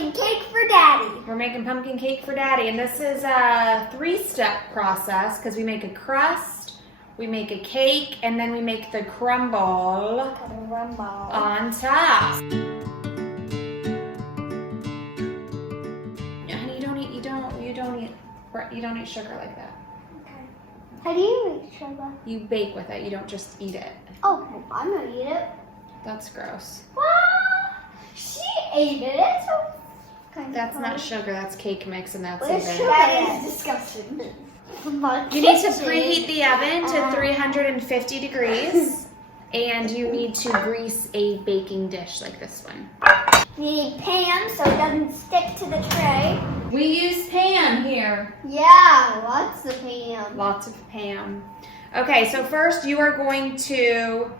pumpkin cake for Daddy. We're making pumpkin cake for Daddy, and this is a 3-step process because we make a crust, we make a cake, and then we make the crumble on top. Honey, you don't eat sugar like that. Okay. How do you eat sugar? You bake with it. You don't just eat it. Oh, well, I'm gonna eat it. That's gross. She ate it. It's so That's not sugar. That's cake mix, and that's even. That is disgusting. You need to preheat the oven to 350 degrees, and you need to grease a baking dish like this one. You need Pam so it doesn't stick to the tray. We use Pam here. Yeah, lots of Pam. Lots of Pam. Okay, so first you are going to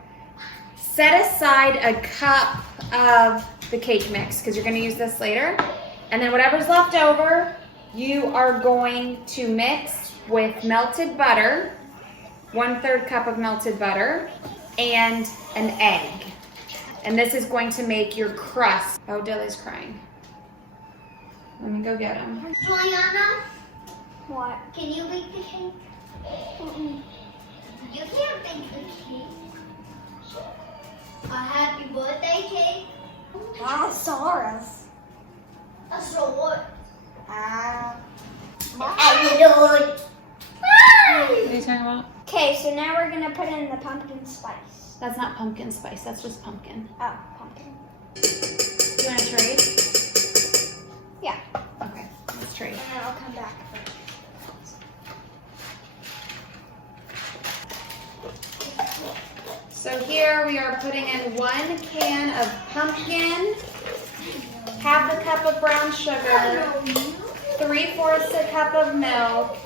set aside a cup of the cake mix because you're going to use this later. And then whatever's left over, you are going to mix with melted butter, 1/3 cup of melted butter, and an egg. And this is going to make your crust. Oh, Dilly's crying. Let me go get him. Juliana, what? Can you bake the cake? You can't bake the cake. A happy birthday cake? Allosaurus. A sword. What are you talking about? Okay, so now we're gonna put in the pumpkin spice. That's not pumpkin spice, that's just pumpkin. Oh, pumpkin. Do you want to trade? Yeah. Okay, let's trade. And then I'll come back first. So here we are putting in 1 can of pumpkin, 1/2 cup of brown sugar, 3/4 a cup of milk,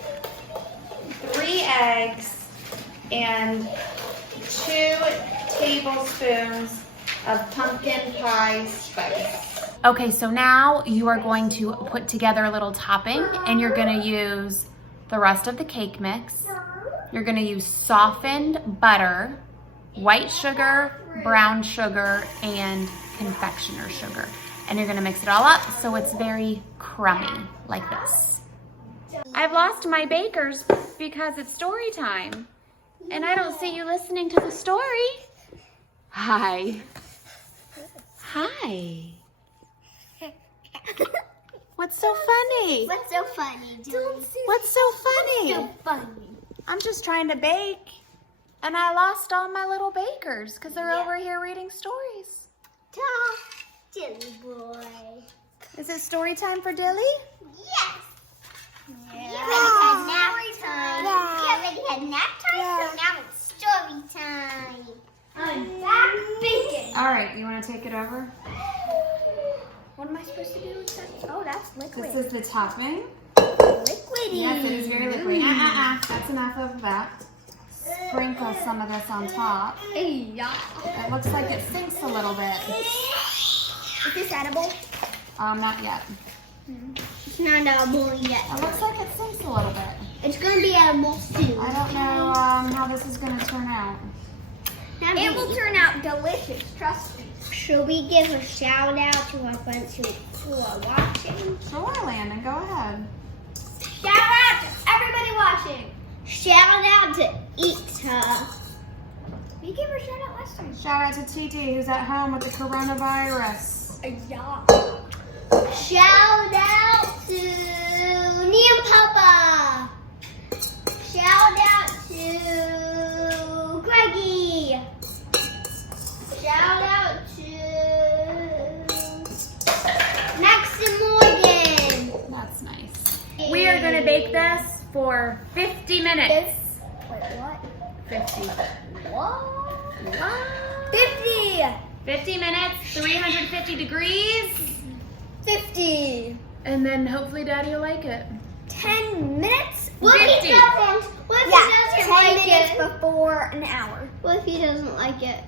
3 eggs, and 2 tablespoons of pumpkin pie spice. Okay, so now you are going to put together a little topping, and you're going to use the rest of the cake mix. You're going to use softened butter, white sugar, brown sugar, and confectioner sugar. And you're going to mix it all up so it's very crummy like this. I've lost my bakers because it's story time. And I don't see you listening to the story. Hi. Hi. What's so funny? What's so funny, Julie? What's so funny? So funny. I'm just trying to bake, and I lost all my little bakers because they're over here reading stories. Dilly boy. Is it story time for Dilly? Yes. Yeah. You already had nap time. Yeah. You already had nap time, so now it's story time. I'm back baking. All right, you want to take it over? What am I supposed to do with that? Oh, that's liquid. This is the topping. Liquidy. Yes, it is very liquidy. That's enough of that. Sprinkle some of this on top. Yeah. It looks like it sinks a little bit. Is this edible? Not yet. It's not edible yet. It looks like it sinks a little bit. It's going to be edible soon. I don't know how this is going to turn out. It will turn out delicious, trust me. Should we give a shout out to our friends who are watching? Sure, Landon, go ahead. Shout out to everybody watching. Shout out to Ita. We gave her a shout out last time. Shout out to TT who's at home with the coronavirus. Yeah. Shout out to Nia Papa. Shout out to Greggy. Shout out to Max and Morgan. That's nice. We are going to bake this for 50 minutes. Wait, what? 50. What? 50. 50 minutes, 350 degrees. 50. And then hopefully Daddy will like it. 10 minutes? What 50. if he doesn't? What if he doesn't like it? 10 minutes before an hour. What if he doesn't like it?